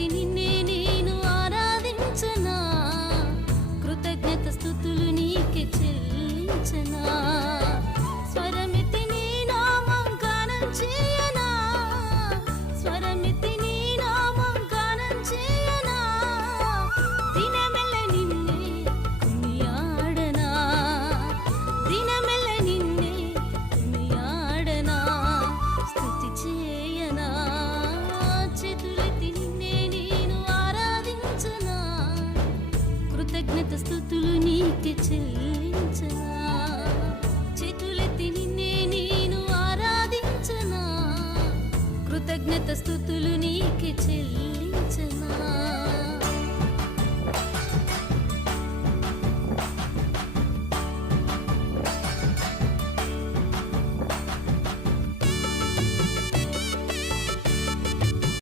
స్వరమెత్తి నిన్నే నేను ఆరాధించనా, కృతజ్ఞత స్తుతులు నీకే చెల్లించనా. స్వరమెత్తి నీ నామం గానం చేయనా, స్వరమెత్తి నీ నామం గానం చేయనా. దినమెల్ల నిన్నే కొనియాడనా, దినమెల్ల నిన్నే కొనియాడనా. స్తుతి చేయనా, చేతులెత్తి నిన్నే నేను ఆరాధించనా, కృతజ్ఞత స్తుతులు నీకే చెల్లించనా. చేతులెత్తి నిన్నే నేను ఆరాధించనా, కృతజ్ఞత స్తుతులు నీకే చెల్లించనా.